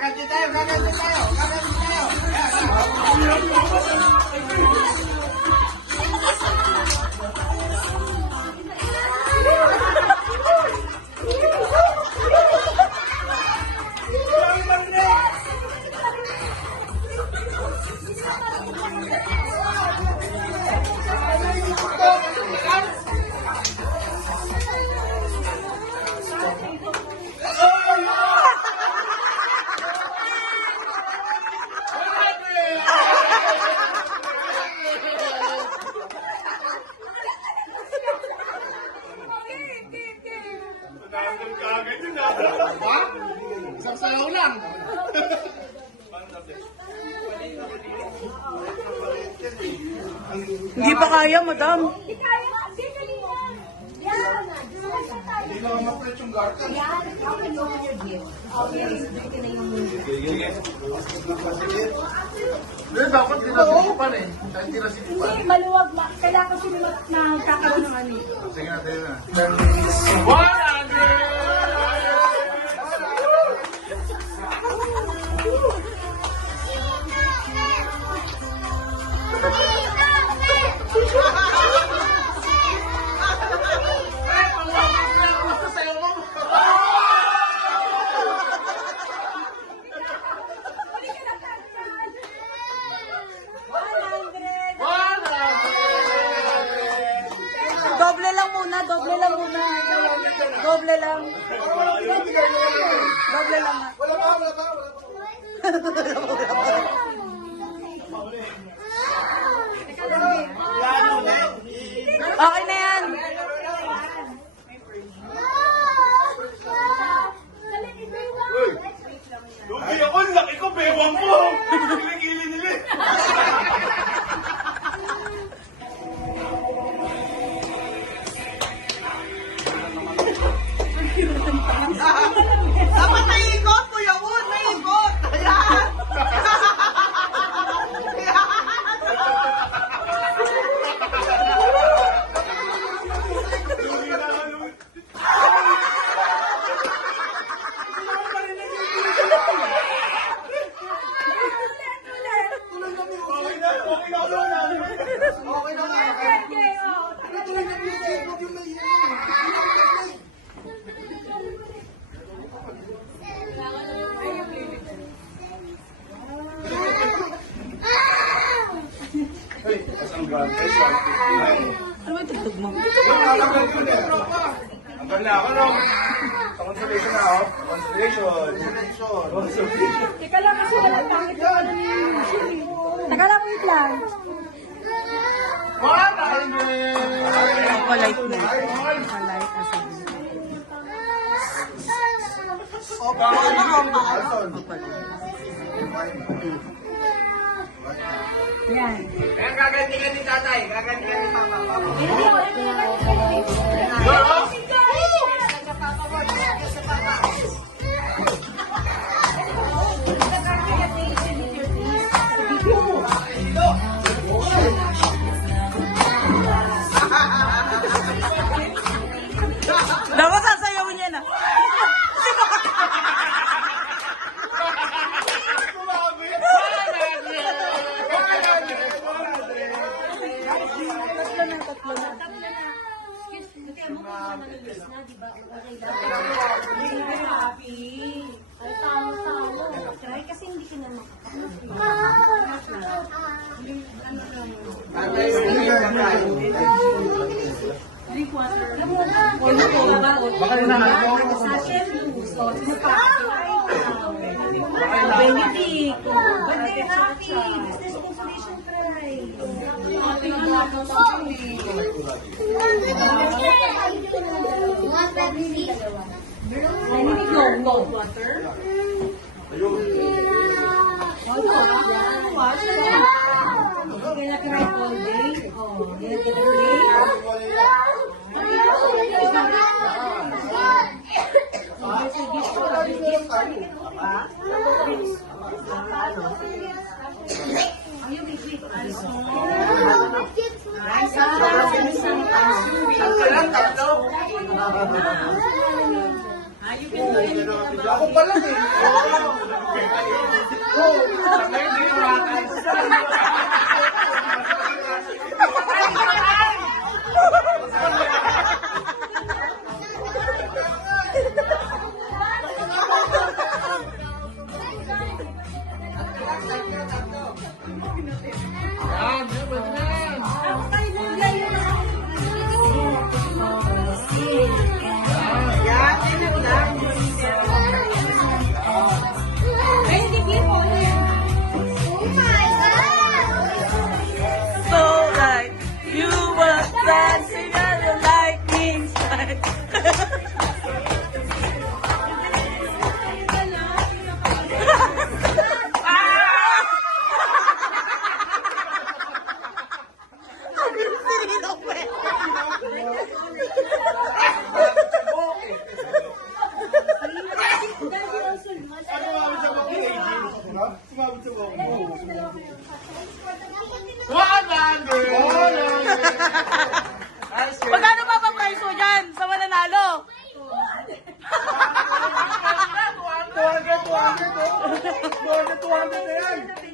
Gaganti tayo, gaganti tayo, gaganti tayo. Isang sayaw lang. Hindi pa kaya, madam. Hindi kaya nga. Hindi, dali lang. Yan. Hindi lang makulit yung garden. Yan. Okay, no, your gift. Okay, dito na yung music. Hindi, dapat dinasipan eh. Kahit dinasipan. Hindi, maluwag. Kailangan ko sila nakakaroon ng ano. Sige natin na. 100. Doble lang muna, doble lang muna. Doble lang. Doble lang. Wala pa, wala pa, wala pa. Okay na yan. Lugi ako, laki ko, bewang mo! Kiligili nila eh. Dapat naiikot, Kuya Wood, naiikot. Ayan. Okay na nga. Hey, ang grande, 159. Ano ba itugtog mo? Ang ganda ako, no? Consolation na ako. Consolation. Teka lang kasi walang pangit na ano ni Shirley. Teka lang, wait lang. Polite na. Polite as in. Yan. Ayan, gagantigan ni tatay. Gagantigan ni papa. Hindi, wala na Dapat sasayawin niya na. Tatlo na. Ay, tama-tama. Try kasi hindi ka na Baka rin na ako. Benedict. Birthday happy. Business consolation prize. No. Water. Kaya all day. Oh, Ako pa lang eh. So like you were dancing at the lightning strike. Sumabot sa bako, AJ. Sumabot sa bako. 100! Magkano pa pa price mo dyan sa mananalo? 200 na yan.